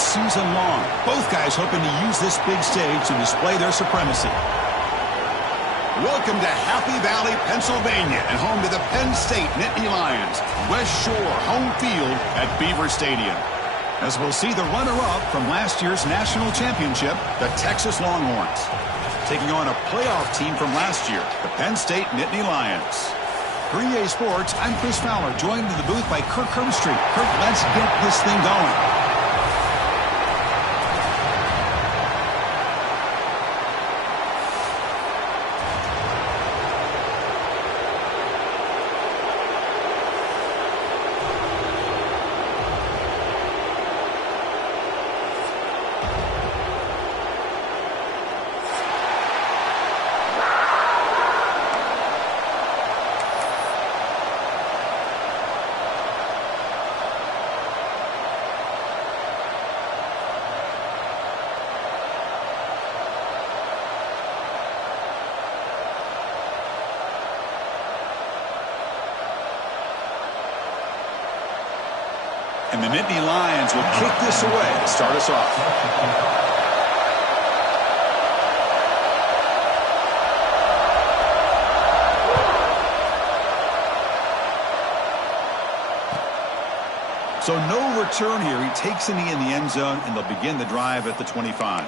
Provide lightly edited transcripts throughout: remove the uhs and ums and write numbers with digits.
season long. Both guys hoping to use this big stage to display their supremacy. Welcome to Happy Valley, Pennsylvania, and home to the Penn State Nittany Lions. West Shore home field at Beaver Stadium. As we'll see the runner-up from last year's national championship, the Texas Longhorns, taking on a playoff team from last year, the Penn State Nittany Lions. For EA Sports, I'm Chris Fowler, joined in the booth by Kirk Herbstreit. Kirk, let's get this thing going. And the Nittany Lions will kick this away to start us off. So no return here. He takes a knee in the end zone, and they'll begin the drive at the 25.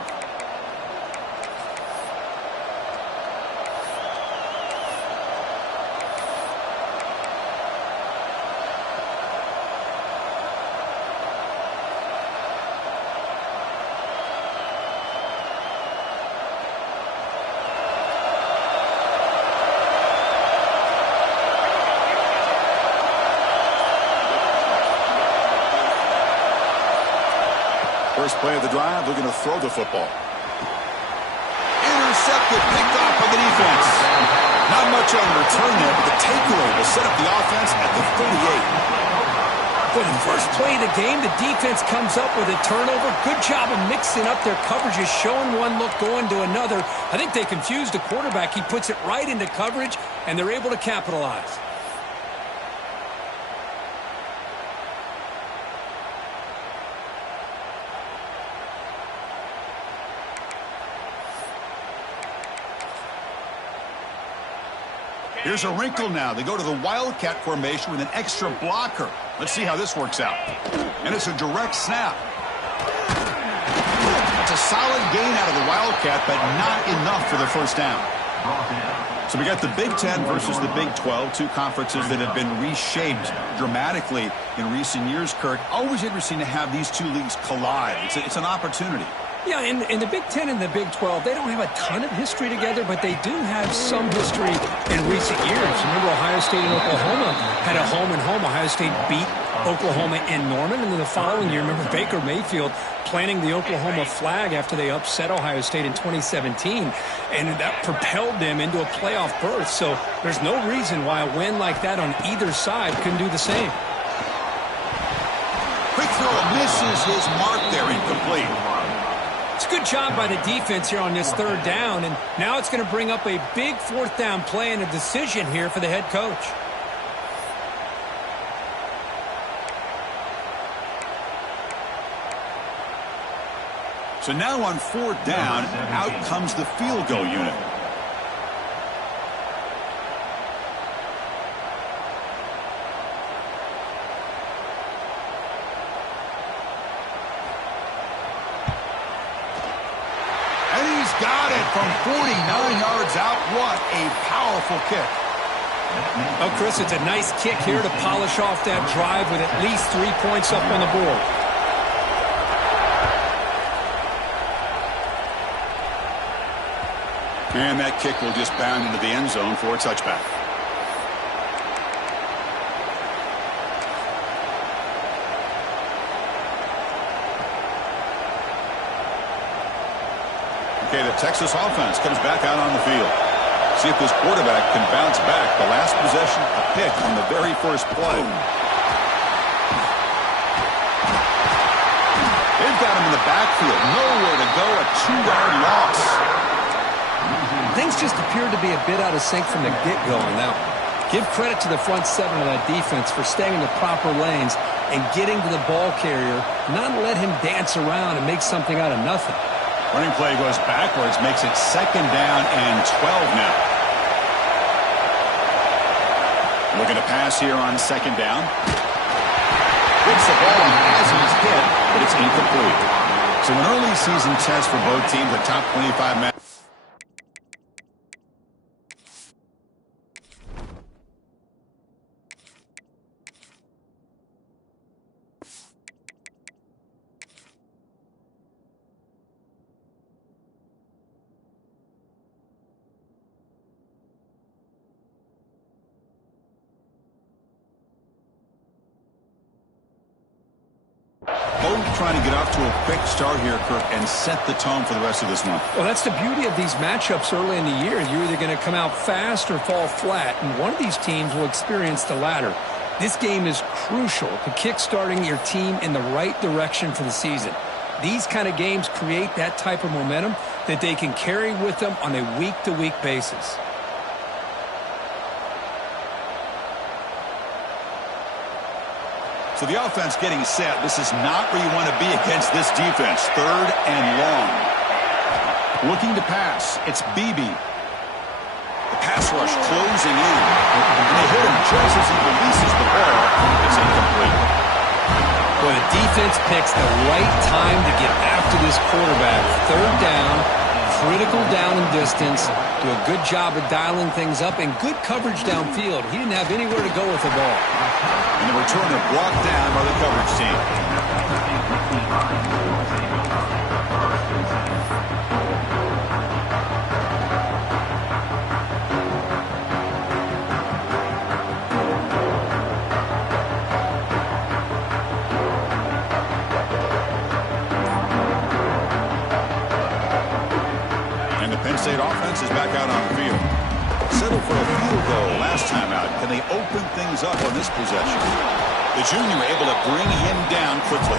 First play of the drive, they're going to throw the football. Intercepted, picked off by the defense. Not much on return there, but the takeaway will set up the offense at the 38. For the first play of the game, the defense comes up with a turnover. Good job of mixing up their coverages, showing one look, going to another. I think they confused the quarterback. He puts it right into coverage, and they're able to capitalize. Here's a wrinkle now. They go to the Wildcat formation with an extra blocker. Let's see how this works out. And it's a direct snap. It's a solid gain out of the Wildcat, but not enough for the first down. So we got the Big Ten versus the Big 12, two conferences that have been reshaped dramatically in recent years, Kirk. Always interesting to have these two leagues collide. It's an opportunity. Yeah, and the Big Ten and the Big 12, they don't have a ton of history together, but they do have some history in recent years. Remember, Ohio State and Oklahoma had a home-and-home. Ohio State beat Oklahoma in Norman, and then the following year, remember Baker Mayfield planting the Oklahoma flag after they upset Ohio State in 2017, and that propelled them into a playoff berth. So there's no reason why a win like that on either side couldn't do the same. Quick throw misses his mark there, incomplete. It's a good job by the defense here on this third down, and now it's going to bring up a big fourth down play and a decision here for the head coach. So now on fourth down, out comes the field goal unit. Got it from 49 yards out. What a powerful kick. Oh, Chris, it's a nice kick here to polish off that drive with at least 3 points up on the board. And that kick will just bound into the end zone for a touchback. Okay, the Texas offense comes back out on the field. See if this quarterback can bounce back. The last possession, a pick on the very first play. They've got him in the backfield. Nowhere to go, a 2-yard loss. Things just appeared to be a bit out of sync from the get-go on that one. Give credit to the front seven of that defense for staying in the proper lanes and getting to the ball carrier, not let him dance around and make something out of nothing. Running play goes backwards, makes it 2nd down and 12 now. Looking to pass here on 2nd down. Hits the ball as he's hit, but it's incomplete. So an early season test for both teams, a top 25 match. Both trying to get off to a quick start here, Kirk, and set the tone for the rest of this one. Well, that's the beauty of these matchups early in the year. You're either going to come out fast or fall flat, and one of these teams will experience the latter. This game is crucial to kick-starting your team in the right direction for the season. These kind of games create that type of momentum that they can carry with them on a week-to-week basis. So the offense getting set. This is not where you want to be against this defense. 3rd and long. Looking to pass. It's Beebe. The pass rush closing in. And they hit him just as he releases the ball. It's incomplete. Well, the defense picks the right time to get after this quarterback. 3rd down, critical down and distance. Do a good job of dialing things up and good coverage downfield. He didn't have anywhere to go with the ball. And the returner brought down by the coverage team. And the Penn State offense is back out on the field. Settled for a field goal last time out. Can they open things up on this possession? The junior able to bring him down quickly.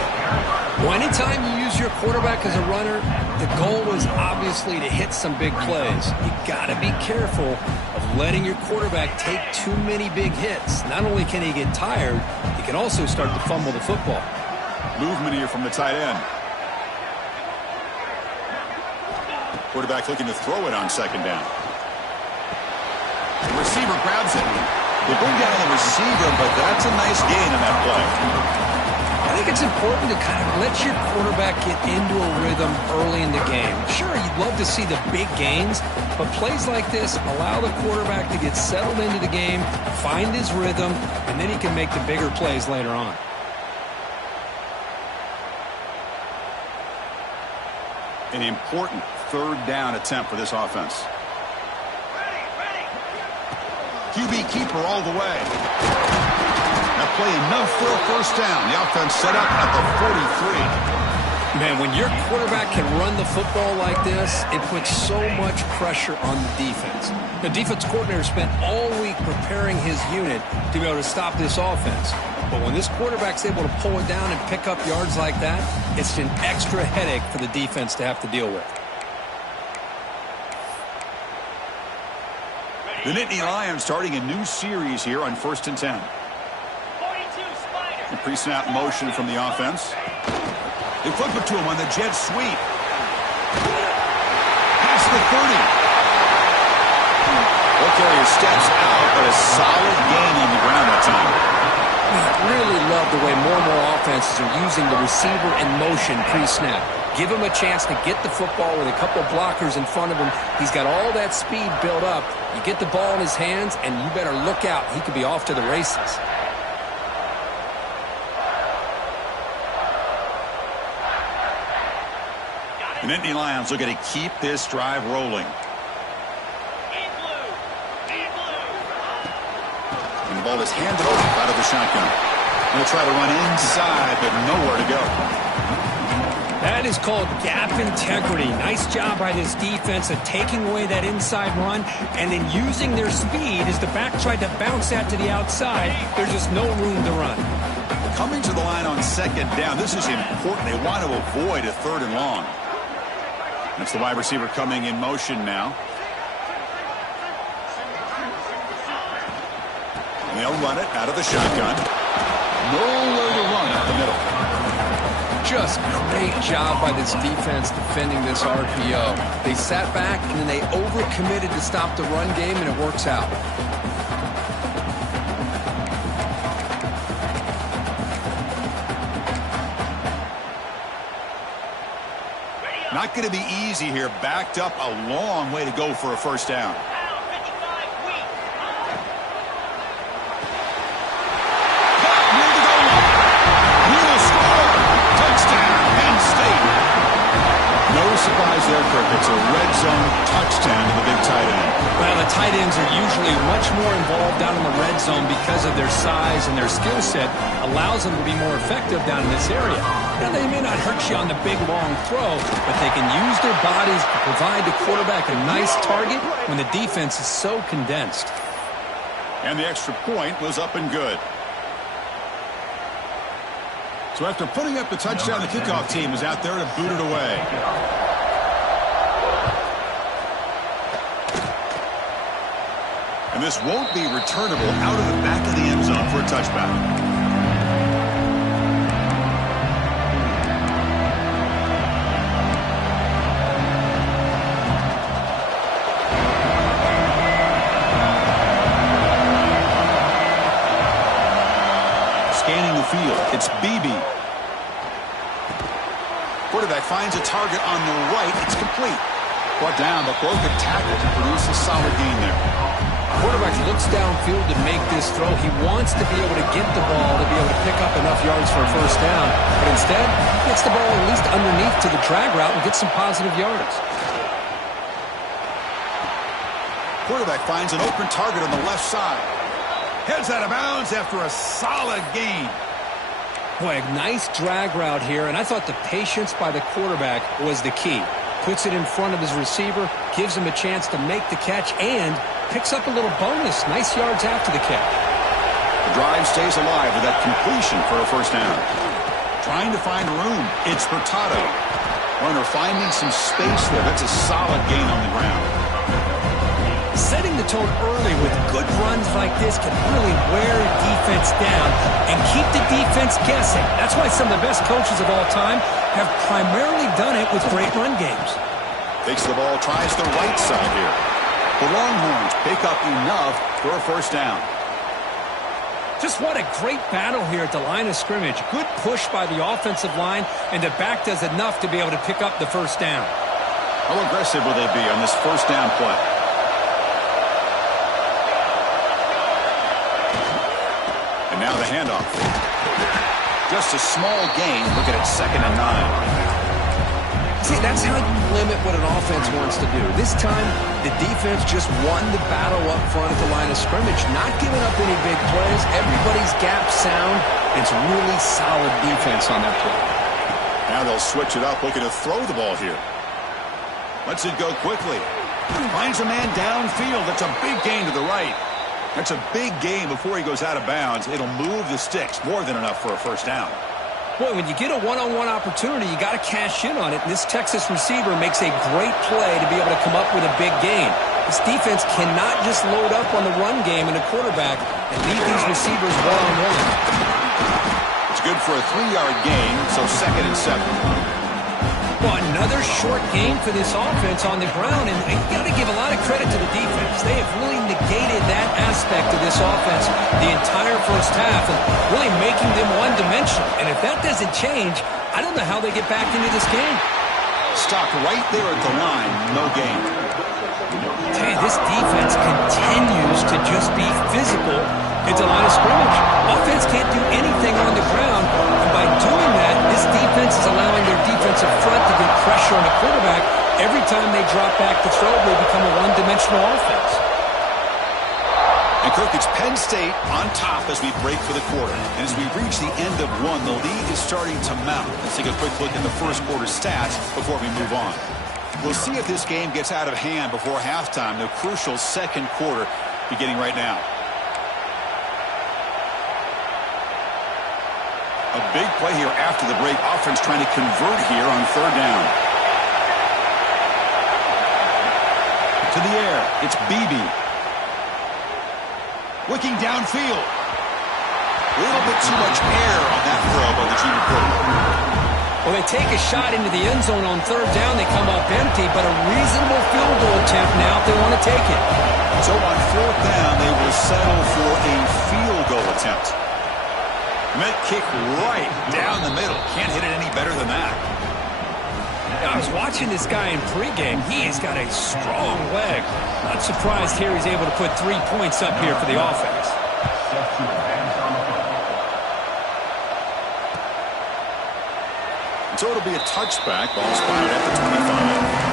Well, anytime you use your quarterback as a runner, the goal is obviously to hit some big plays. You got to be careful of letting your quarterback take too many big hits. Not only can he get tired, he can also start to fumble the football. Movement here from the tight end. Quarterback looking to throw it on 2nd down. The receiver grabs it. They bring down the receiver, but that's a nice gain in that play. I think it's important to kind of let your quarterback get into a rhythm early in the game. Sure, you'd love to see the big gains, but plays like this allow the quarterback to get settled into the game, find his rhythm, and then he can make the bigger plays later on. An important 3rd down attempt for this offense. QB keeper all the way. That play enough for a 1st down. The offense set up at the 43. Man, when your quarterback can run the football like this, it puts so much pressure on the defense. The defense coordinator spent all week preparing his unit to be able to stop this offense. But when this quarterback's able to pull it down and pick up yards like that, it's an extra headache for the defense to have to deal with. The Nittany Lions starting a new series here on 1st and 10. The pre-snap motion from the offense. They flip it to him on the jet sweep. Past the 30. Ball carrier steps out, but a solid gain on the ground that time. I really love the way more and more offenses are using the receiver in motion pre-snap. Give him a chance to get the football with a couple blockers in front of him. He's got all that speed built up. You get the ball in his hands, and you better look out. He could be off to the races. The Nittany Lions looking to keep this drive rolling. And the ball is handed off out of the shotgun. They'll try to run inside, but nowhere to go. That is called gap integrity. Nice job by this defense of taking away that inside run and then using their speed as the back tried to bounce that to the outside. There's just no room to run. Coming to the line on 2nd down. This is important. They want to avoid a 3rd and long. That's the wide receiver coming in motion now. They'll run it out of the shotgun. Nowhere to run up the middle. Just great job by this defense defending this RPO. They sat back and then they overcommitted to stop the run game, and it works out. Not going to be easy here. Backed up a long way to go for a first down. Surprise there, Kirk. It's a red zone touchdown to the big tight end. Well, the tight ends are usually much more involved down in the red zone because of their size, and their skill set allows them to be more effective down in this area. Now, they may not hurt you on the big, long throw, but they can use their bodies to provide the quarterback a nice target when the defense is so condensed. And the extra point was up and good. So after putting up the touchdown, the kickoff team is out there to boot it away. And this won't be returnable out of the back of the end zone for a touchback. Scanning the field, it's BB. Quarterback finds a target on the right. It's complete. Brought down, but broke a tackle to produce a solid gain there. Quarterback looks downfield to make this throw. He wants to be able to get the ball to be able to pick up enough yards for a first down. But instead, he gets the ball at least underneath to the drag route and gets some positive yards. Quarterback finds an open target on the left side. Heads out of bounds after a solid gain. Boy, a nice drag route here, and I thought the patience by the quarterback was the key. Puts it in front of his receiver, gives him a chance to make the catch, and picks up a little bonus. Nice yards after the catch. The drive stays alive with that completion for a first down. Trying to find room. It's Hurtado. Runner finding some space there. That's a solid gain on the ground. Setting the tone early with good runs like this can really wear a defense down and keep the defense guessing. That's why some of the best coaches of all time have primarily done it with great run games. Takes the ball, tries the right side here. The Longhorns pick up enough for a first down. Just what a great battle here at the line of scrimmage. Good push by the offensive line, and the back does enough to be able to pick up the first down. How aggressive will they be on this first down play? And now the handoff. Just a small gain. Look at it, 2nd and 9. See, that's how you limit what an offense wants to do. This time, the defense just won the battle up front at the line of scrimmage, not giving up any big plays. Everybody's gap sound. It's really solid defense on that play. Now they'll switch it up, looking to throw the ball here. Lets it go quickly. Finds a man downfield. That's a big gain to the right. That's a big gain before he goes out of bounds. It'll move the sticks, more than enough for a first down. Boy, when you get a one-on-one opportunity, you got to cash in on it. And this Texas receiver makes a great play to be able to come up with a big gain. This defense cannot just load up on the run game and the quarterback and leave these receivers one-on-one. It's good for a 3-yard gain, so 2nd and 7. Well, another short game for this offense on the ground, and you got to give a lot of credit to the defense. They have really negated that aspect of this offense the entire first half and really making them one-dimensional. And if that doesn't change, I don't know how they get back into this game. Stopped right there at the line, no gain. Hey, this defense continues to just be physical at the line of scrimmage. Offense can't do anything on the ground, and by doing that, this defense is allowing their defensive front to get pressure on the quarterback. Every time they drop back to throw, they become a one-dimensional offense. And Kirk, it's Penn State on top as we break for the quarter. And as we reach the end of one, the lead is starting to mount. Let's take a quick look at the first quarter stats before we move on. We'll see if this game gets out of hand before halftime, the crucial second quarter beginning right now. A big play here after the break. Offense trying to convert here on 3rd down. To the air, it's BB. Looking downfield. A little bit too much air on that throw by the junior quarterback. Well, they take a shot into the end zone on third down. They come up empty, but a reasonable field goal attempt now if they want to take it. So on fourth down, they will settle for a field goal attempt. Meant kick right down the middle. Can't hit it any better than that. I was watching this guy in pregame. He's got a strong leg. Not surprised here he's able to put 3 points up here for the offense. So it'll be a touchback. Ball spotted at the 25.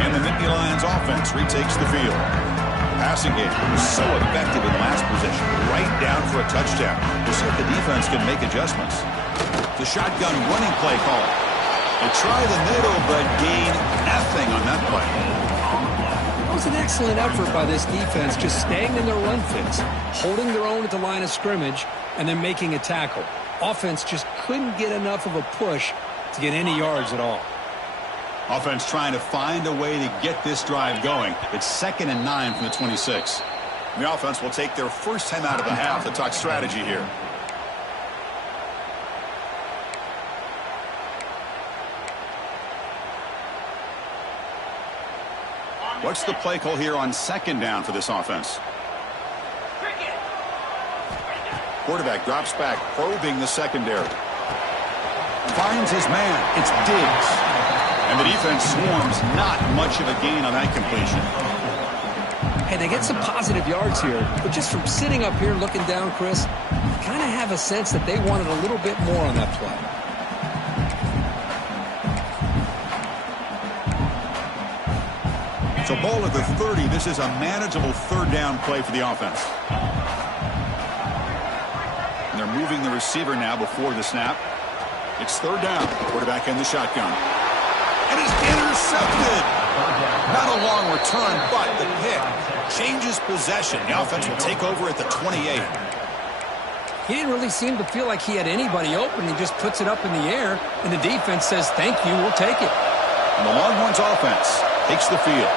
And the Nittany Lions offense retakes the field. Passing game was so effective in last possession. Right down for a touchdown. We'll see if the defense can make adjustments. The shotgun running play call. They try the middle, but gain nothing on that play. That was an excellent effort by this defense, just staying in their run fits, holding their own at the line of scrimmage, and then making a tackle. Offense just couldn't get enough of a push to get any yards at all. Offense trying to find a way to get this drive going. It's 2nd and 9 from the 26. The offense will take their first time out of the half to talk strategy here. What's the play call here on 2nd down for this offense? Quarterback drops back, probing the secondary. Finds his man. It's Diggs. And the defense swarms. Not much of a gain on that completion. Hey, they get some positive yards here, but just from sitting up here looking down, Chris, you kind of have a sense that they wanted a little bit more on that play. So ball at the 30. This is a manageable third down play for the offense. And they're moving the receiver now before the snap. It's third down. Quarterback in the shotgun. And it's intercepted. Not a long return, but the pick changes possession. The offense will take over at the 28. He didn't really seem to feel like he had anybody open. He just puts it up in the air, and the defense says, thank you, we'll take it. And the Longhorns offense takes the field.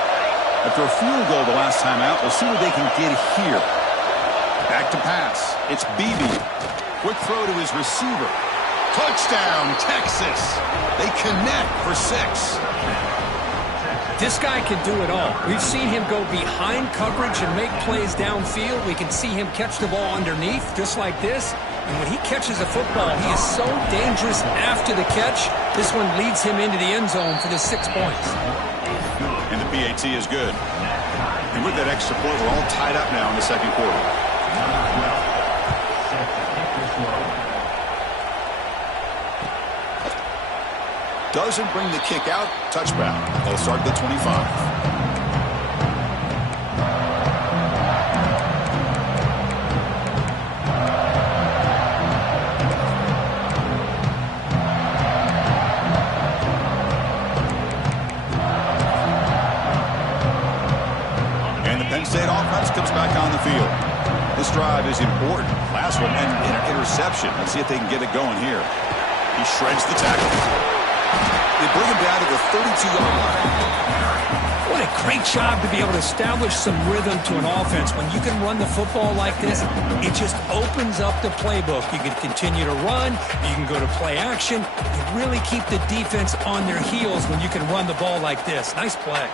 After a field goal the last time out, we'll see what they can get here. Back to pass. It's Beebe. Quick throw to his receiver. Touchdown, Texas. They connect for 6. This guy can do it all. We've seen him go behind coverage and make plays downfield. We can see him catch the ball underneath, just like this. And when he catches a football, he is so dangerous after the catch. This one leads him into the end zone for the 6 points. And the PAT is good. And with that extra point, we're all tied up now in the second quarter. Doesn't bring the kick out. Touchback. They'll start at the 25. State offense comes back on the field. This drive is important. Last one ended in an interception. Let's see if they can get it going here. He shreds the tackle. They bring him down to the 32-yard line. What a great job to be able to establish some rhythm to an offense. When you can run the football like this, it just opens up the playbook. You can continue to run. You can go to play action. You really keep the defense on their heels when you can run the ball like this. Nice play.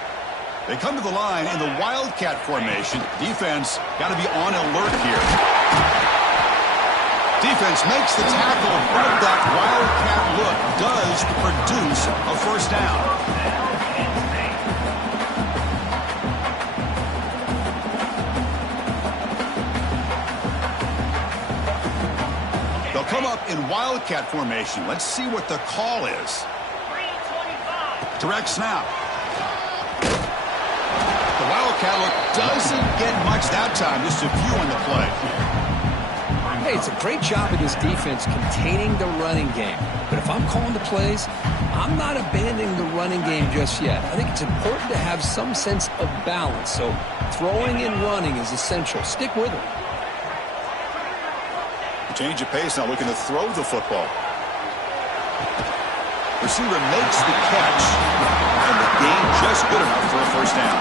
They come to the line in the Wildcat formation. Defense got to be on alert here. Defense makes the tackle, but that Wildcat look does produce a first down. They'll come up in Wildcat formation. Let's see what the call is. Direct snap. The Wildcat look doesn't get much that time, just a few on the play. Hey, it's a great job of this defense containing the running game. But if I'm calling the plays, I'm not abandoning the running game just yet. I think it's important to have some sense of balance. So Throwing and running is essential. Stick with it. Change of pace now, looking to throw the football. Receiver makes the catch, and the gain just good enough for a first down.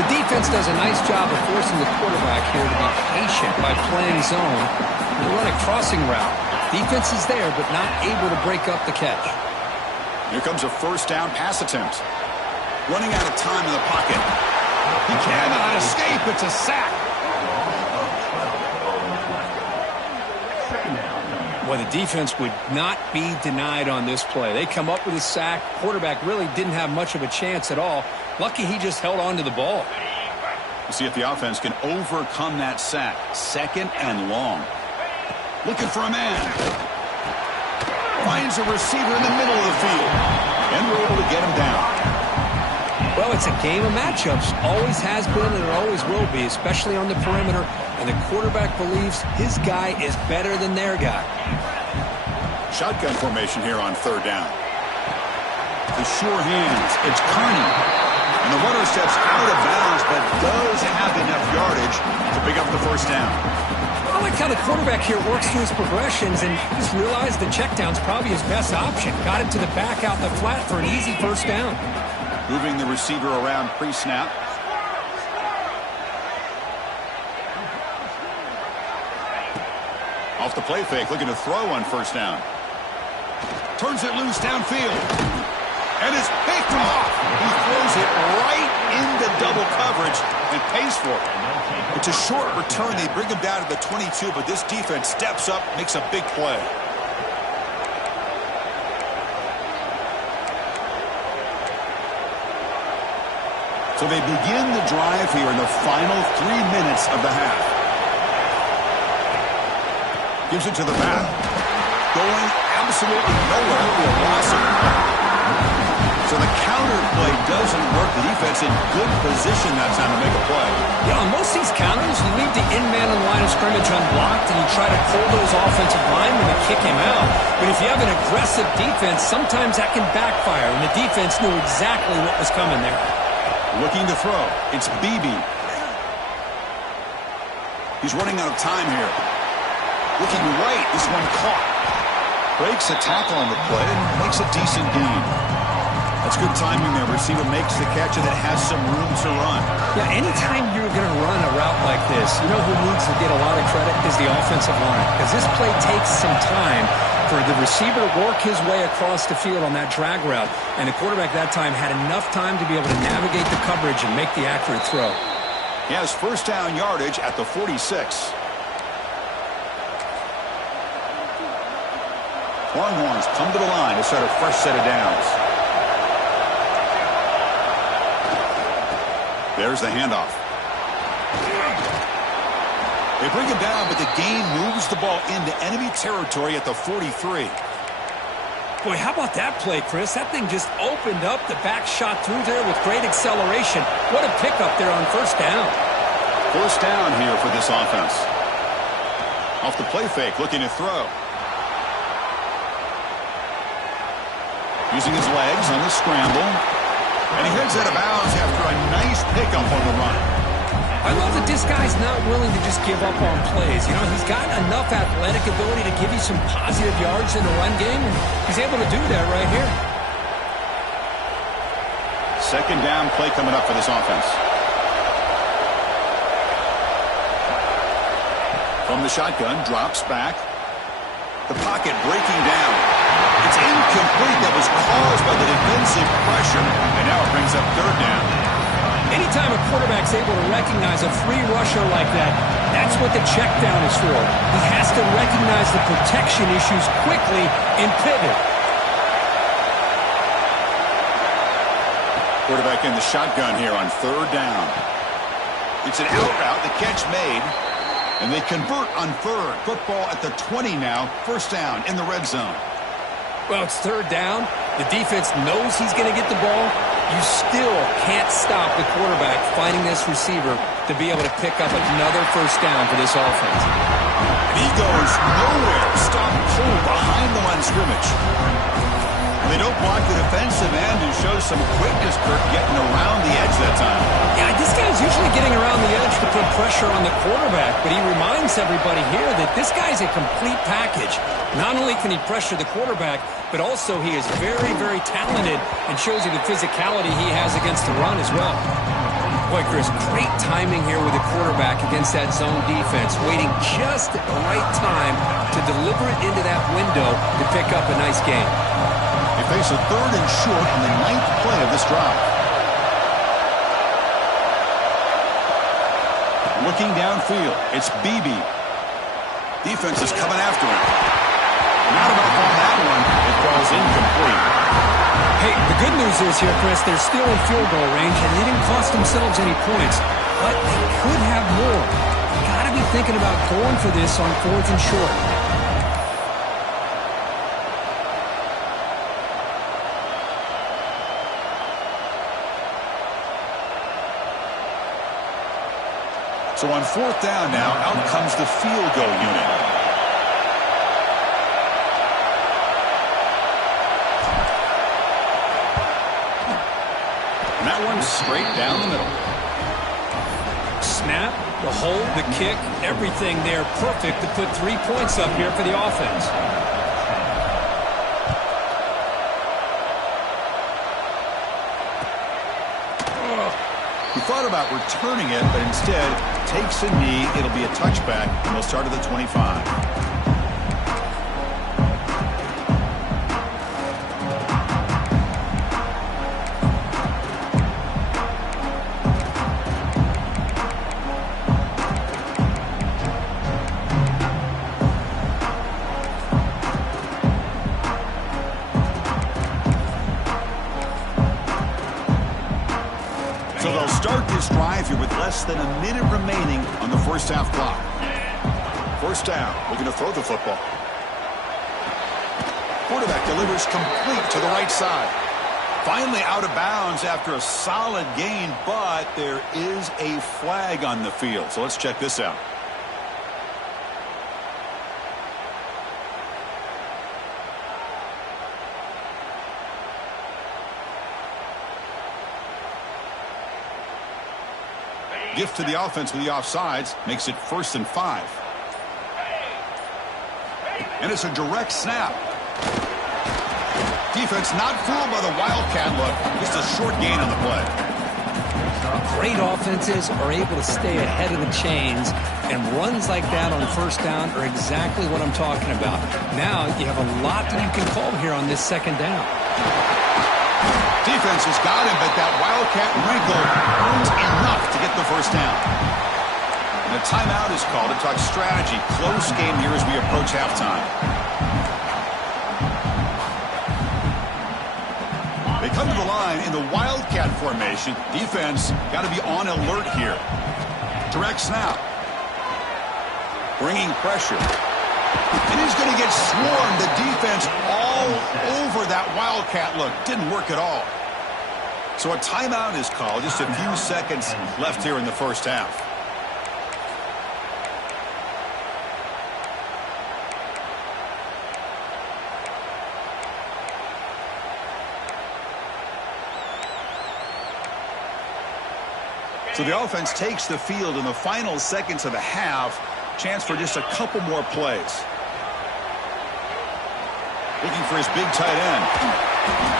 The defense does a nice job of forcing the quarterback here to be patient by playing zone and run a crossing route. Defense is there, but not able to break up the catch. Here comes a first down pass attempt. Running out of time in the pocket. He cannot escape. It's a sack. Well, the defense would not be denied on this play. They come up with a sack. Quarterback really didn't have much of a chance at all. Lucky he just held on to the ball. We'll see if the offense can overcome that sack. Second and long. Looking for a man. Finds a receiver in the middle of the field. And we're able to get him down. Well, it's a game of matchups. Always has been and it always will be, especially on the perimeter. And the quarterback believes his guy is better than their guy. Shotgun formation here on third down. The sure hands. It's Kearney. And the runner steps out of bounds, but does have enough yardage to pick up the first down. I like how the quarterback here works through his progressions and just realized the check down's probably his best option. Got it to the back out the flat for an easy first down. Moving the receiver around pre-snap. Off the play fake, looking to throw on first down. Turns it loose downfield. And it's picked off. He throws it right into double coverage and pays for it. It's a short return. They bring him down to the 22, but this defense steps up, makes a big play. So they begin the drive here in the final 3 minutes of the half. Gives it to the back. Going absolutely nowhere. It'll be a loss of it. So the counter play doesn't work. The defense in good position that time to make a play. Yeah, on most of these counters, you leave the in-man in the line of scrimmage unblocked and you try to pull those offensive linemen to kick him out. But if you have an aggressive defense, sometimes that can backfire. And the defense knew exactly what was coming there. Looking to throw. It's Beebe. He's running out of time here. Looking right. This one caught. Breaks a tackle on the play and makes a decent gain. That's good timing there. Receiver makes the catch and it has some room to run. Yeah, anytime you're going to run a route like this, you know who needs to get a lot of credit is the offensive line. Because this play takes some time for the receiver to work his way across the field on that drag route. And the quarterback that time had enough time to be able to navigate the coverage and make the accurate throw. He has first down yardage at the 46. Longhorns come to the line to start a fresh set of downs. There's the handoff. They bring him down, but the gain moves the ball into enemy territory at the 43. Boy, how about that play, Chris? That thing just opened up. The back shot through there with great acceleration. What a pickup there on first down. First down here for this offense. Off the play fake, looking to throw. Using his legs on the scramble. And he heads out of bounds after a nice pickup on the run. I love that this guy's not willing to just give up on plays. You know, he's got enough athletic ability to give you some positive yards in the run game, and he's able to do that right here. Second down play coming up for this offense. From the shotgun, drops back. The pocket breaking down. It's incomplete. That was caused by the defensive pressure. And now it brings up third down. Anytime a quarterback's able to recognize a free rusher like that, that's what the check down is for. He has to recognize the protection issues quickly and pivot. Quarterback in the shotgun here on third down. It's an out route. The catch made. And they convert on third. Football at the 20 now. First down in the red zone. Well, it's third down. The defense knows he's going to get the ball. You still can't stop the quarterback finding this receiver to be able to pick up another first down for this offense. And he goes nowhere. Stop pull behind the line of scrimmage. They don't block the defensive end, who shows some quickness, Kirk, getting around the edge that time. Yeah, this guy's usually getting around the edge to put pressure on the quarterback, but he reminds everybody here that this guy's a complete package. Not only can he pressure the quarterback, but also he is very, very talented and shows you the physicality he has against the run as well. Boy, Chris, great timing here with the quarterback against that zone defense, waiting just at the right time to deliver it into that window to pick up a nice gain. They face a 3rd and short on the 9th play of this drive. Looking downfield, it's Beebe. Defense is coming after him. Not enough on that one. It falls incomplete. Hey, the good news is here, Chris, they're still in field goal range, and they didn't cost themselves any points, but they could have more. You got to be thinking about going for this on 4th and short. So on 4th down now, out comes the field goal unit. And that one's straight down the middle. Snap, the hold, the kick, everything there perfect to put 3 points up here for the offense. He thought about returning it, but instead takes a knee. It'll be a touchback, and they'll start at the 25. So they'll start this drive here with less than a minute remaining on the first half clock. 1st down, looking to throw the football. Quarterback delivers complete to the right side. Finally out of bounds after a solid gain, but there is a flag on the field. So let's check this out. Gift to the offense with the offsides makes it 1st and 5. And it's a direct snap. Defense not fooled by the Wildcat look. Just a short gain on the play. Great offenses are able to stay ahead of the chains, and runs like that on 1st down are exactly what I'm talking about. Now you have a lot that you can call here on this 2nd down. Defense has got him, but that Wildcat wrinkle earns enough to get the 1st down. And a timeout is called to talk strategy. Close game here as we approach halftime. They come to the line in the Wildcat formation. Defense got to be on alert here. Direct snap. Bringing pressure. And he's going to get swarmed. The defense all over that Wildcat look. Didn't work at all. So a timeout is called. Just a few seconds left here in the first half. So the offense takes the field in the final seconds of the half. Chance for just a couple more plays. Looking for his big tight end.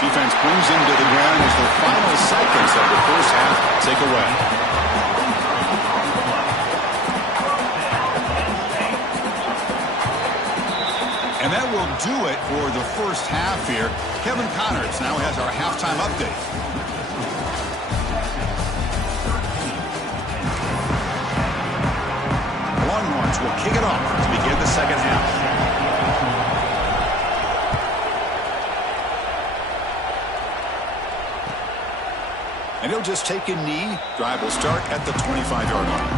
Defense brings him to the ground as the final seconds of the first half take away. And that will do it for the first half here. Kevin Connors now has our halftime update. Longhorns will kick it off to begin the second half. And he'll just take a knee. Drive will start at the 25-yard line.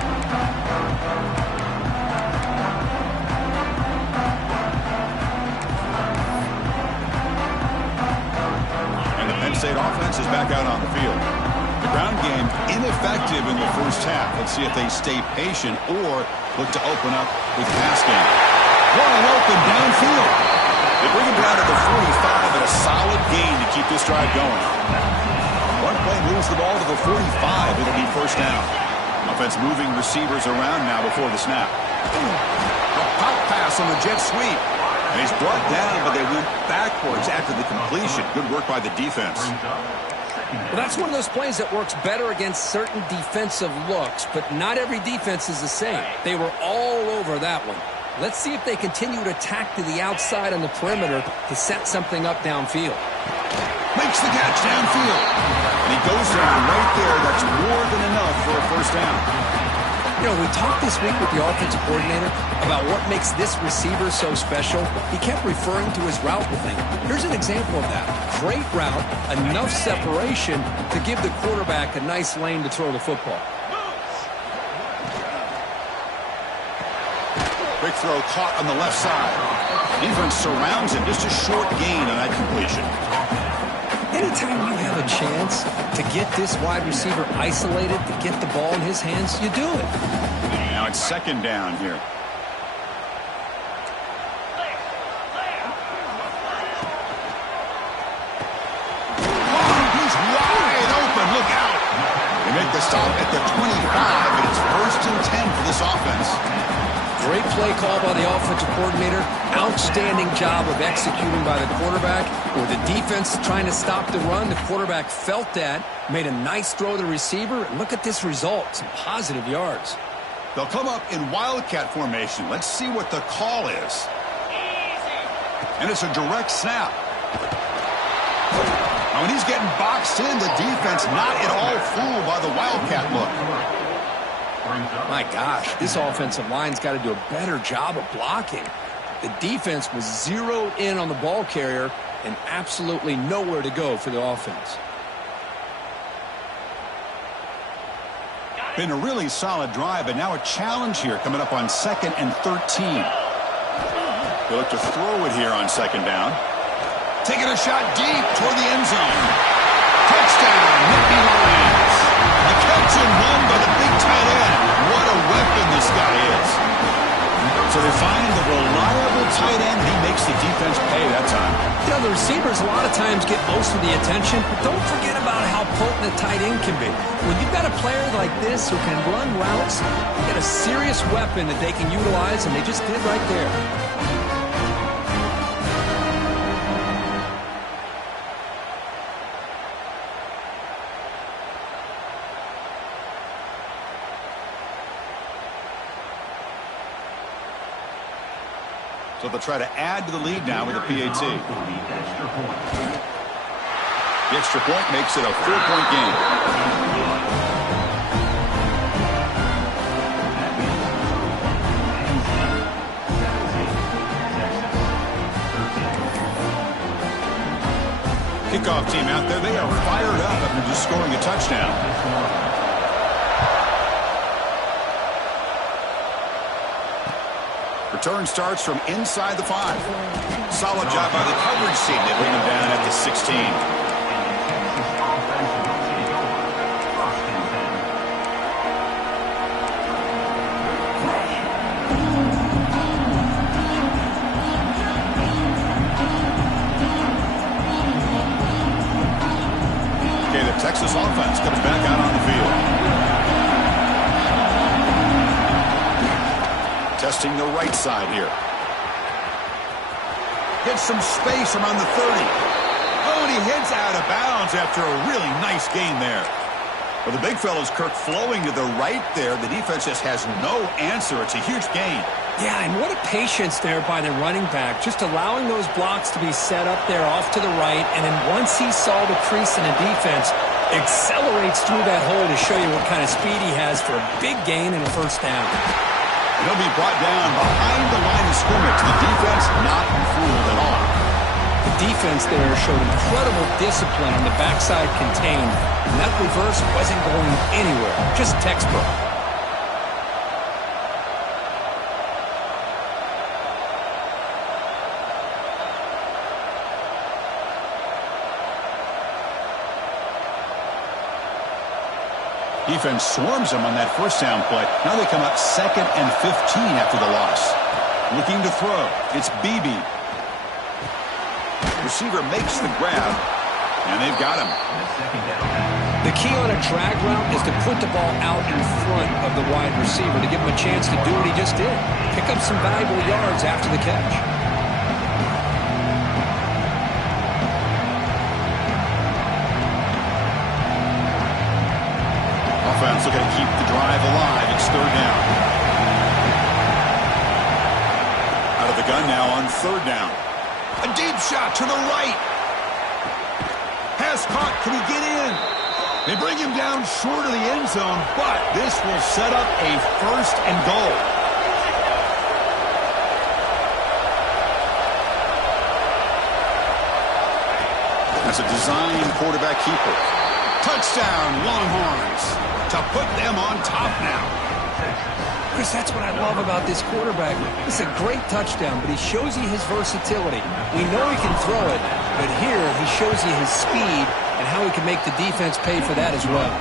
And the Penn State offense is back out on the field. The ground game ineffective in the first half. Let's see if they stay patient or look to open up with pass game. Wide open downfield. They bring him down to the 45 and a solid gain get going. One play moves the ball to the 45. It'll be first down. Offense moving receivers around now before the snap. A pop pass on the jet sweep. And he's brought down, but they went backwards after the completion. Good work by the defense. Well, that's one of those plays that works better against certain defensive looks, but not every defense is the same. They were all over that one. Let's see if they continue to attack to the outside on the perimeter to set something up downfield. Makes the catch downfield. And he goes down right there. That's more than enough for a first down. You know, we talked this week with the offensive coordinator about what makes this receiver so special. He kept referring to his route running. Here's an example of that. Great route, enough separation to give the quarterback a nice lane to throw the football. Quick throw caught on the left side. Defense surrounds him. Just a short gain on that completion. Anytime you have a chance to get this wide receiver isolated, to get the ball in his hands, you do it. Now it's second down here. He's wide open. Look out. They make the stop at the 25, and it's first and 10 for this offense. Great play call by the offensive coordinator. Outstanding job of executing by the quarterback. With the defense trying to stop the run, the quarterback felt that, made a nice throw to the receiver, and look at this result, some positive yards. They'll come up in Wildcat formation. Let's see what the call is. And it's a direct snap. Now, when he's getting boxed in, the defense not at all fooled by the Wildcat look. My gosh, this offensive line's got to do a better job of blocking. The defense was zeroed in on the ball carrier and absolutely nowhere to go for the offense. Been a really solid drive, and now a challenge here coming up on 2nd and 13. They look to throw it here on second down. Taking a shot deep toward the end zone. Touchdown, Nittany Lions. A catch and run by the big tight end. What a weapon this guy is. So they find the reliable tight end, and he makes the defense pay that time. You know, the receivers a lot of times get most of the attention, but don't forget about how potent a tight end can be. When you've got a player like this who can run routes, you get a serious weapon that they can utilize, and they just did right there. So they'll try to add to the lead now with a PAT. The extra point makes it a 4-point game. Kickoff team out there, they are fired up after just scoring a touchdown. Return starts from inside the 5. Solid job by the coverage team. They bring him down at the 16. Okay, the Texas offense comes back out on the field. Testing the right side here. Gets some space around the 30. Oh, and he heads out of bounds after a really nice gain there. Well, the big fella's Kirk flowing to the right there. The defense just has no answer. It's a huge gain. Yeah, and what a patience there by the running back, just allowing those blocks to be set up there off to the right, and then once he saw the crease in the defense, accelerates through that hole to show you what kind of speed he has for a big gain and a first down. He'll be brought down behind the line of scrimmage. The defense not fooled at all. The defense there showed incredible discipline on the backside contained, and that reverse wasn't going anywhere, just textbook. Defense swarms them on that first down play. Now they come up 2nd and 15 after the loss. Looking to throw. It's Beebe. Receiver makes the grab. And they've got him. The key on a drag route is to put the ball out in front of the wide receiver to give him a chance to do what he just did. Pick up some valuable yards after the catch. Offense looking to keep the drive alive. It's third down. Out of the gun now on third down. A deep shot to the right. Pass caught. Can he get in? They bring him down short of the end zone, but this will set up a first and goal. That's a design quarterback keeper. Touchdown, Longhorns, to put them on top now. Chris, that's what I love about this quarterback. It's a great touchdown, but he shows you his versatility. We know he can throw it, but here he shows you his speed and how he can make the defense pay for that as well.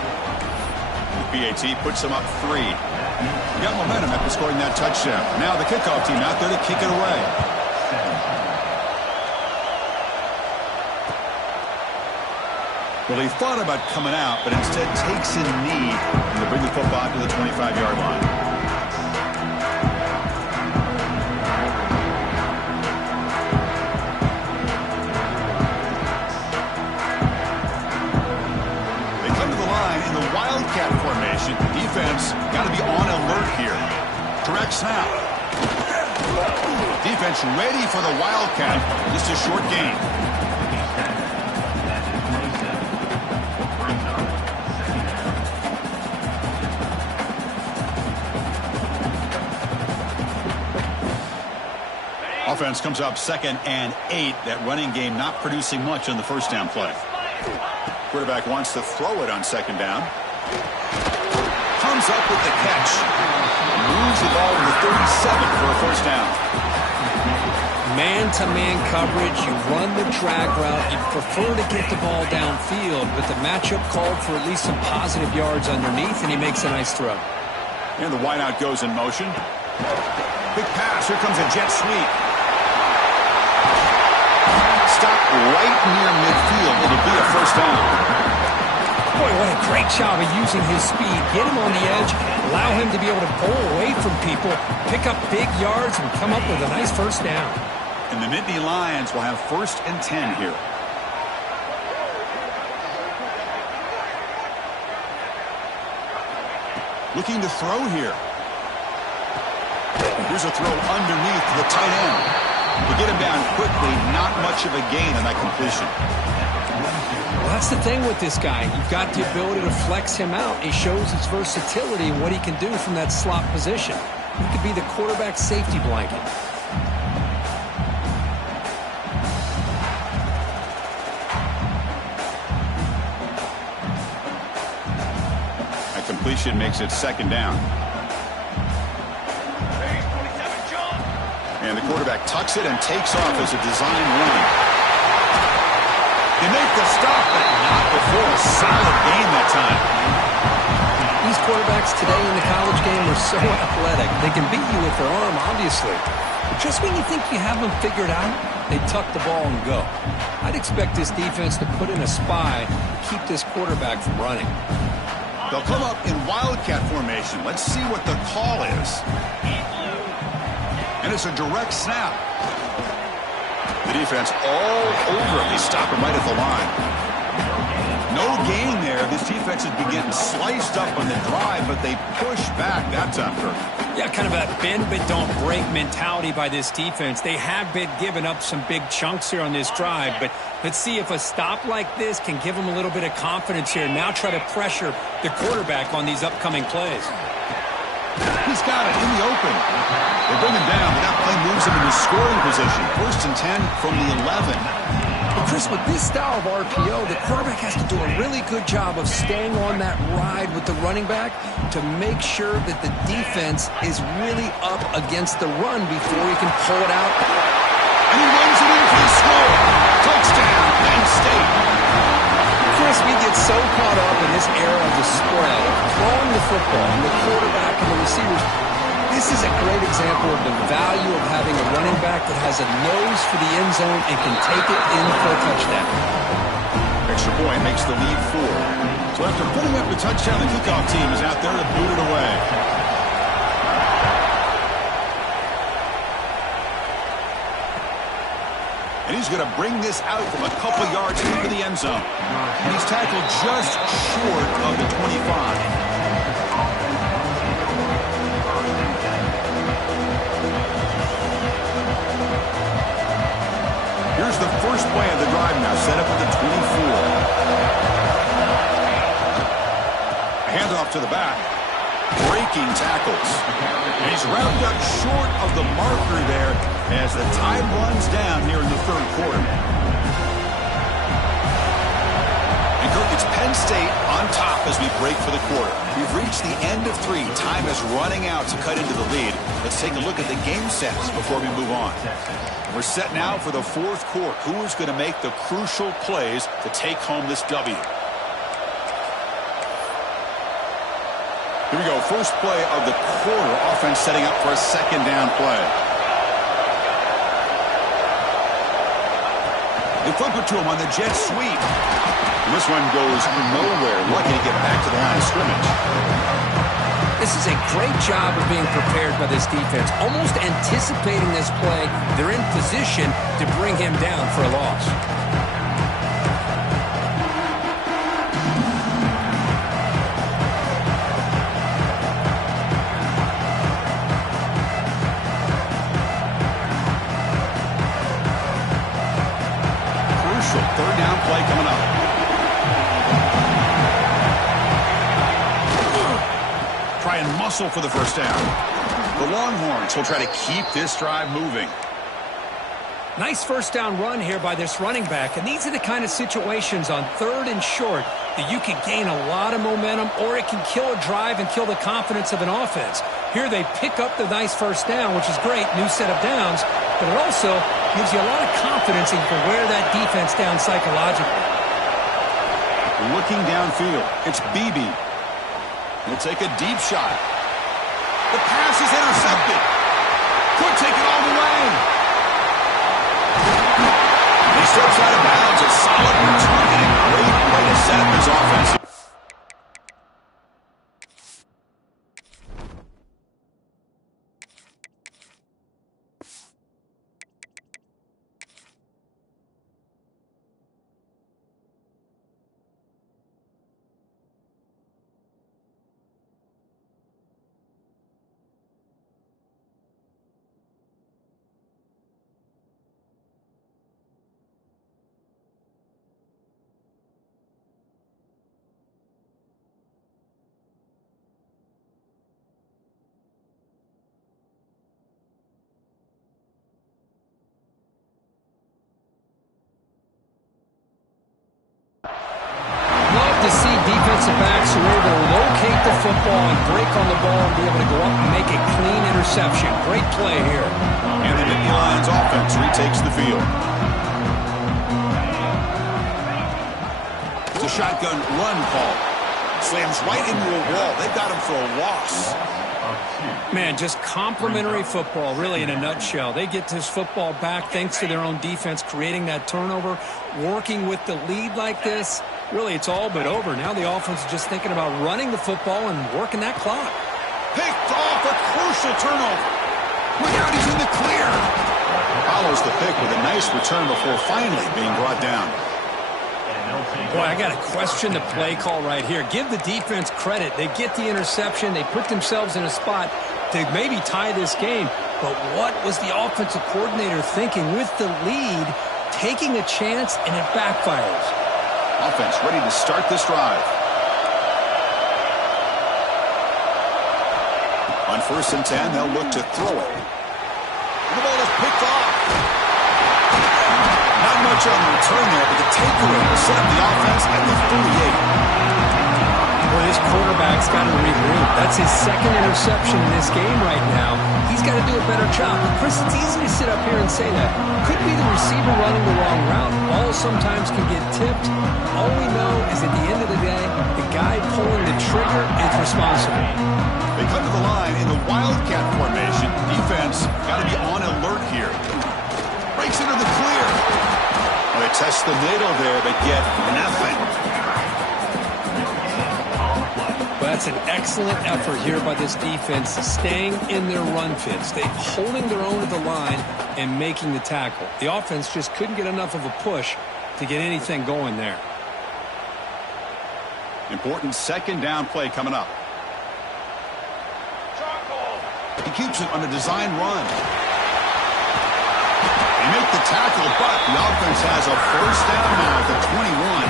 BAT puts him up 3. He got momentum after scoring that touchdown. Now the kickoff team out there to kick it away. Well, he thought about coming out, but instead takes a knee to bring the football to the 25-yard line. They come to the line in the Wildcat formation. Defense got to be on alert here. Direct snap. Defense ready for the Wildcat. Just a short gain. Offense comes up 2nd and 8. That running game not producing much on the first down play. Quarterback wants to throw it on 2nd down. Comes up with the catch. Moves the ball to the 37 for a first down. Man-to-man coverage, you run the drag route, you prefer to get the ball downfield, but the matchup called for at least some positive yards underneath, and he makes a nice throw. And the wideout goes in motion. Big pass. Here comes a jet sweep. Stop right near midfield. It'll be a first down. Boy, what a great job of using his speed. Get him on the edge, allow him to be able to pull away from people, pick up big yards, and come up with a nice first down. And the Nittany Lions will have 1st and 10 here. Looking to throw here. Here's a throw underneath the tight end. To get him down quickly, not much of a gain on that completion. Well, that's the thing with this guy. You've got the ability to flex him out. He shows his versatility and what he can do from that slot position. He could be the quarterback's safety blanket. That completion makes it 2nd down. And the quarterback tucks it and takes off as a design run. They make the stop, but not before a solid gain that time. These quarterbacks today in the college game are so athletic. They can beat you with their arm, obviously. Just when you think you have them figured out, they tuck the ball and go. I'd expect this defense to put in a spy to keep this quarterback from running. They'll come up in Wildcat formation. Let's see what the call is. And it's a direct snap. The defense all over him. They stop him right at the line. No gain there. This defense has been getting sliced up on the drive, but they push back that time, Kirk. Yeah, kind of a bend but don't break mentality by this defense. They have been giving up some big chunks here on this drive, but let's see if a stop like this can give them a little bit of confidence here. Now try to pressure the quarterback on these upcoming plays. He's got it in the open. They bring him down, but that play moves him into scoring position. 1st and 10 from the 11. But Chris, with this style of RPO, the quarterback has to do a really good job of staying on that ride with the running back to make sure that the defense is really up against the run before he can pull it out. And he runs it in for the score. Touchdown, Penn State. Chris, we get so caught up in this era of the spread, of throwing the football, and the quarterback and the receivers. This is a great example of the value of having a running back that has a nose for the end zone and can take it in for a touchdown. point makes the lead 4. So after putting up the touchdown, the kickoff team is out there to boot it away. And he's going to bring this out from a couple yards into the end zone. And he's tackled just short of the 25. Here's the first play of the drive now, set up at the 24. A handoff to the back. Breaking tackles. And he's wrapped up short of the marker there as the time runs down here in the third quarter. And Kirk, it's Penn State on top as we break for the quarter. We've reached the end of 3. Time is running out to cut into the lead. Let's take a look at the game sets before we move on. We're set now for the fourth quarter. Who is going to make the crucial plays to take home this W? Here we go. First play of the quarter. Offense setting up for a second down play. They flip it to him on the jet sweep. And this one goes nowhere. Lucky to get back to the line of scrimmage. This is a great job of being prepared by this defense. Almost anticipating this play, they're in position to bring him down for a loss. Crucial third down play coming up. Try and muscle for the first down. The Longhorns will try to keep this drive moving. Nice first down run here by this running back. And these are the kind of situations on 3rd and short that you can gain a lot of momentum, or it can kill a drive and kill the confidence of an offense. Here they pick up the nice first down, which is great, new set of downs, but it also gives you a lot of confidence and you can wear that defense down psychologically. Looking downfield, it's Beebe. He'll take a deep shot. The pass is intercepted. Could take it all the way. He steps out of bounds. A solid return and a great way to set up his offense. To see defensive backs who are able to locate the football and break on the ball and be able to go up and make a clean interception. Great play here. And the Nittany Lions offense retakes the field. It's a shotgun run call. Slams right into a wall. They've got him for a loss. Man, just complimentary football, really, in a nutshell. They get this football back thanks to their own defense, creating that turnover, working with the lead like this. Really, it's all but over. Now the offense is just thinking about running the football and working that clock. Picked off, a crucial turnover. Look out, he's in the clear. Follows the pick with a nice return before finally being brought down. Boy, I got to question the play call right here. Give the defense credit. They get the interception. They put themselves in a spot to maybe tie this game. But what was the offensive coordinator thinking with the lead, taking a chance, and it backfires? Offense ready to start this drive. On 1st and 10, they'll look to throw it. The ball is picked off. Not much on the return there, but the takeaway will set up the offense at the 38. Boy, this quarterback's got to regroup. That's his second interception in this game right now. He's got to do a better job. But Chris, it's easy to sit up here and say that. Could be the receiver running the wrong route. Ball sometimes can get tipped. All we know is at the end of the day, the guy pulling the trigger is responsible. They come to the line in the Wildcat formation. Defense got to be on alert here. Breaks into the clear. And Well, they test the middle there, but get nothing. Well, that's an excellent effort here by this defense, staying in their run fits. They're holding their own at the line and making the tackle. The offense just couldn't get enough of a push to get anything going there. Important second down play coming up. He keeps it on a design run. They make the tackle, but the offense has a first down now at the 21.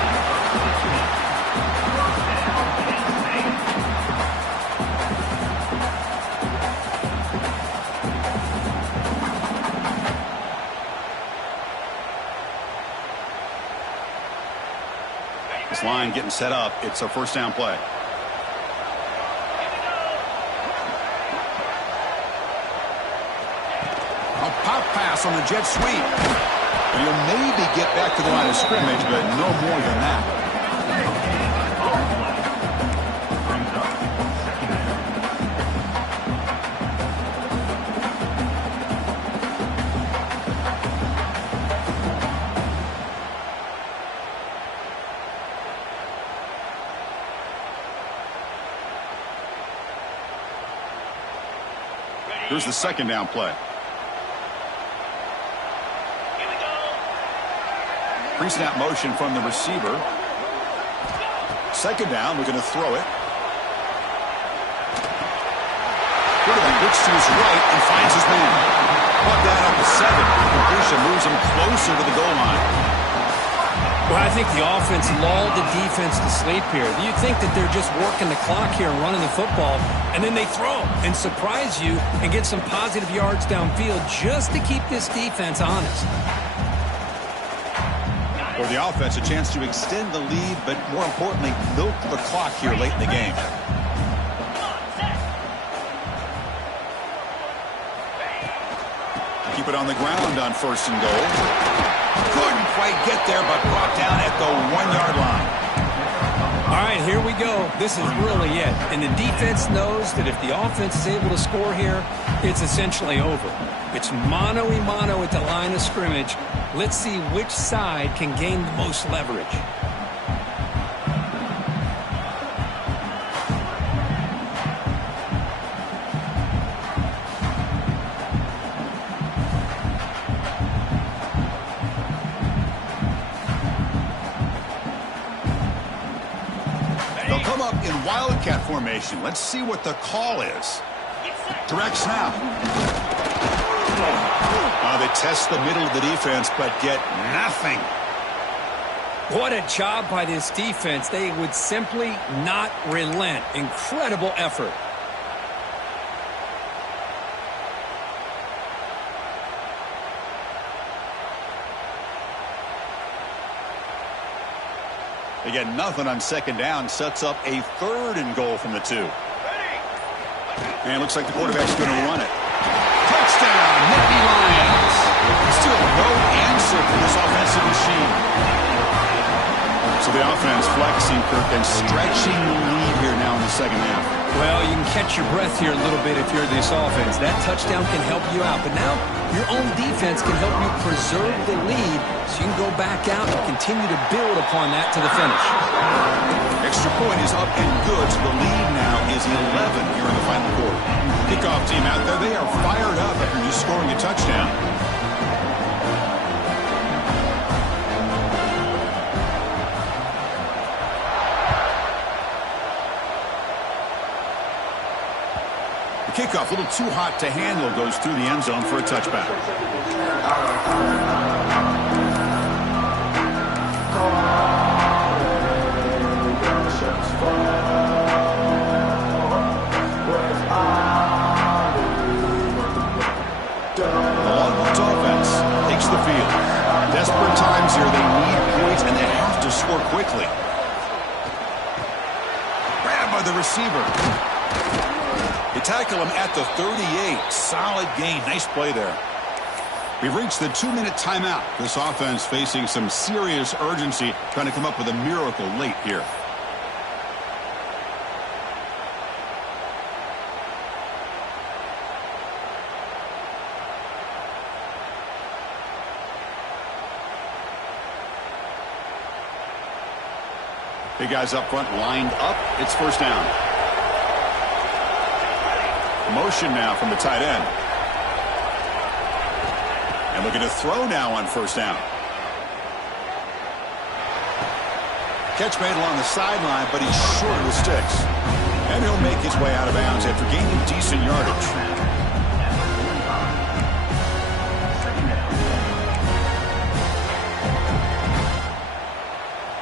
This line getting set up. It's a first down play. A pop pass on the jet sweep. And he'll maybe get back to the line of scrimmage, but no more than that. Here's the second down play. Pre-snap motion from the receiver. Second down, we're going to throw it. Quarterback looks to his right and finds his man. Brought down at the 7. Completion moves him closer to the goal line. Well, I think the offense lulled the defense to sleep here. You think that they're just working the clock here and running the football, and then they throw and surprise you and get some positive yards downfield just to keep this defense honest. For the offense, a chance to extend the lead, but more importantly, milk the clock here late in the game. Keep it on the ground on first and goal. Couldn't quite get there, but brought down at the 1-yard line. All right, here we go. This is really it. And the defense knows that if the offense is able to score here, it's essentially over. It's mano-a-mano at the line of scrimmage. Let's see which side can gain the most leverage. They'll come up in wildcat formation. Let's see what the call is. Direct snap. They test the middle of the defense, but get nothing. What a job by this defense. They would simply not relent. Incredible effort. They get nothing on second down. Sets up a 3rd and goal from the 2. And it looks like the quarterback's going to run it. Touchdown, Nittany Lions. Still no answer for this offensive machine. So the offense flexing, Kirk, and stretching the lead here now in the second half. Well, you can catch your breath here a little bit if you're this offense. That touchdown can help you out. But now your own defense can help you preserve the lead so you can go back out and continue to build upon that to the finish. Extra point is up and good, so the lead now is 11 here in the final quarter. Kickoff team out there, they are fired up after just scoring a touchdown. The kickoff, a little too hot to handle, goes through the end zone for a touchback. The field. Desperate times here. They need points, and they have to score quickly. Grabbed by the receiver. They tackle him at the 38. Solid gain. Nice play there. We've reached the 2-minute timeout. This offense facing some serious urgency, trying to come up with a miracle late here. Big guys up front lined up. It's first down. Motion now from the tight end. And looking to throw now on first down. Catch made along the sideline, but he's short of the sticks. And he'll make his way out of bounds after gaining decent yardage.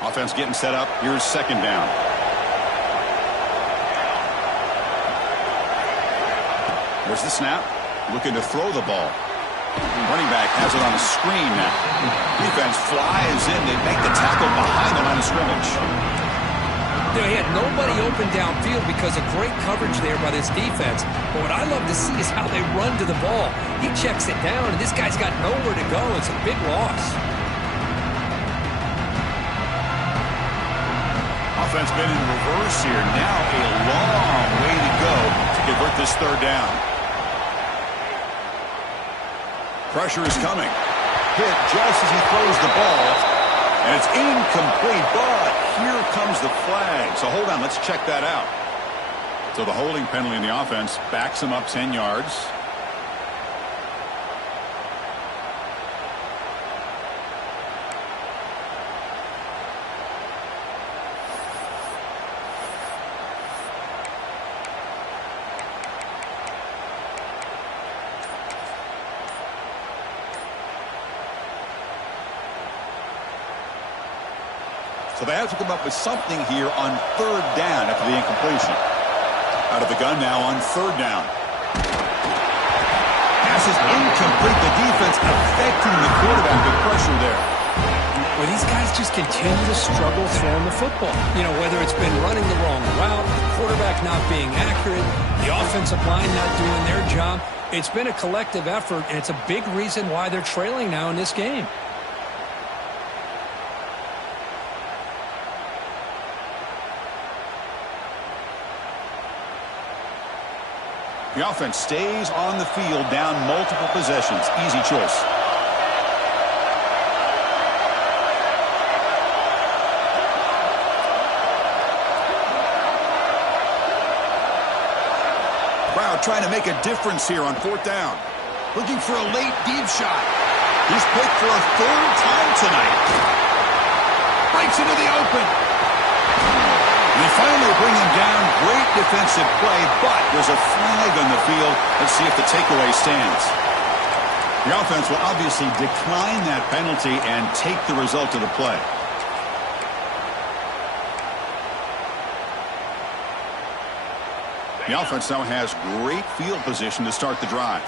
Offense getting set up. Here's second down. There's the snap. Looking to throw the ball. Running back has it on a screen now. Defense flies in. They make the tackle behind the line of scrimmage. You know, he had nobody open downfield because of great coverage there by this defense. But what I love to see is how they run to the ball. He checks it down, and this guy's got nowhere to go. It's a big loss. Offense been in reverse here. Now a long way to go to convert this third down. Pressure is coming. Hit just as he throws the ball. And it's incomplete, but here comes the flag. So hold on, let's check that out. So the holding penalty in the offense backs him up 10 yards. So they have to come up with something here on third down after the incompletion. Out of the gun now on third down. Pass is incomplete. The defense affecting the quarterback with pressure there. Well, these guys just continue to struggle throwing the football. You know, whether it's been running the wrong route, the quarterback not being accurate, the offensive line not doing their job. It's been a collective effort, and it's a big reason why they're trailing now in this game. The offense stays on the field, down multiple possessions. Easy choice. Crowd trying to make a difference here on fourth down. Looking for a late deep shot. He's picked for a third time tonight. Breaks into the open. They finally bring him down. Great defensive play, but there's a flag on the field. Let's see if the takeaway stands. The offense will obviously decline that penalty and take the result of the play. The offense now has great field position to start the drive.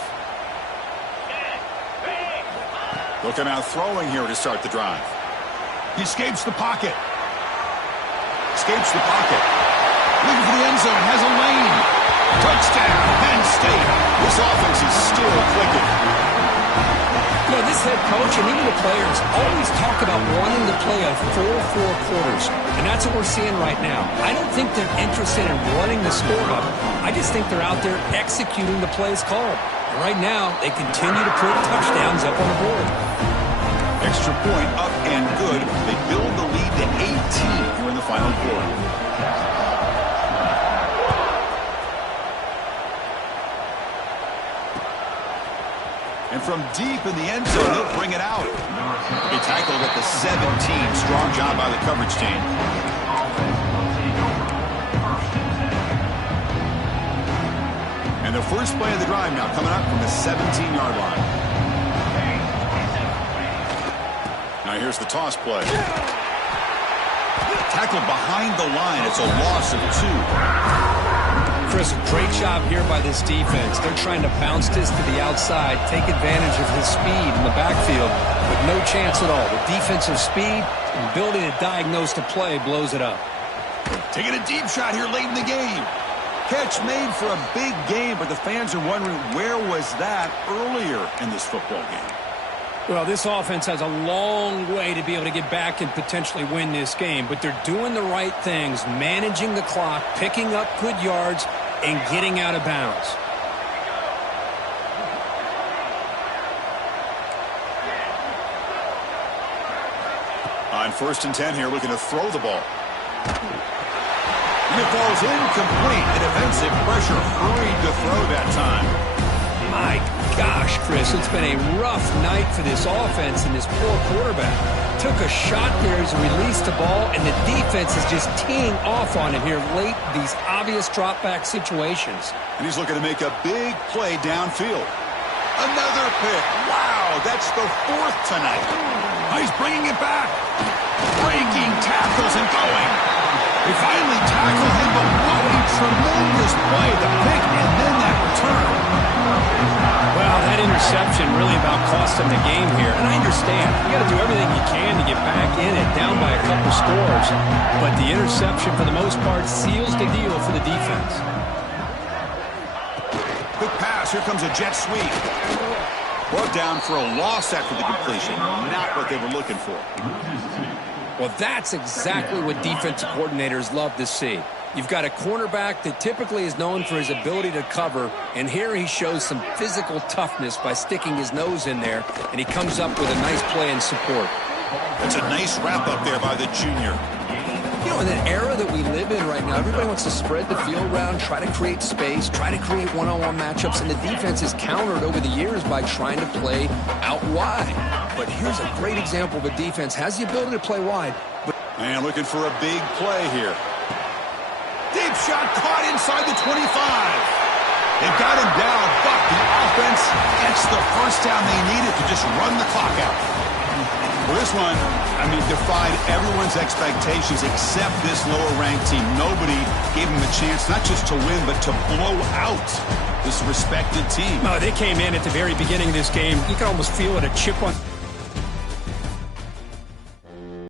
Looking out throwing here to start the drive. He escapes the pocket. Escapes the pocket. Looking for the end zone. Has a lane. Touchdown, Penn State. This offense is still clicking. You know, this head coach and even the players always talk about wanting to play a full 4 quarters. And that's what we're seeing right now. I don't think they're interested in running the score up. I just think they're out there executing the plays called. And right now, they continue to put touchdowns up on the board. Extra point up and good. They build the lead to 18 here in the final quarter. And from deep in the end zone, he'll bring it out. He tackled at the 17. Strong job by the coverage team. And the first play of the drive now coming up from the 17-yard line. Now here's the toss play. Tackled behind the line. It's a loss of 2. Chris, great job here by this defense. They're trying to bounce this to the outside, take advantage of his speed in the backfield, with no chance at all. The defensive speed and ability to diagnose the play blows it up. Taking a deep shot here late in the game. Catch made for a big game, but the fans are wondering where was that earlier in this football game. Well, this offense has a long way to be able to get back and potentially win this game, but they're doing the right things, managing the clock, picking up good yards, and getting out of bounds. On 1st and 10 here, looking to throw the ball. And it falls incomplete. The defensive pressure hurried to throw that time. My gosh, Chris, it's been a rough night for this offense and this poor quarterback. Took a shot there as he released the ball, and the defense is just teeing off on him here late, these obvious drop-back situations. And he's looking to make a big play downfield. Another pick. Wow, that's the fourth tonight. He's bringing it back. Breaking tackles and going. They finally tackle him, but what a tremendous play. The pick and then that return. Well, that interception really about cost him the game here. And I understand. You got to do everything you can to get back in it, down by a couple scores. But the interception, for the most part, seals the deal for the defense. Quick pass. Here comes a jet sweep. Brought down for a loss after the completion. Not what they were looking for. Well, that's exactly what defensive coordinators love to see. You've got a cornerback that typically is known for his ability to cover, and here he shows some physical toughness by sticking his nose in there, and he comes up with a nice play and support. That's a nice wrap up there by the junior. You know, in an era that we live in right now, everybody wants to spread the field around, try to create space, try to create one-on-one matchups, and the defense is countered over the years by trying to play out wide. But here's a great example of a defense has the ability to play wide. And looking for a big play here. Deep shot caught inside the 25. They've got him down, but the offense gets the first down they needed to just run the clock out. Well, this one, defied everyone's expectations except this lower-ranked team. Nobody gave them a chance not just to win, but to blow out this respected team. Oh, they came in at the very beginning of this game. You can almost feel it, a chip on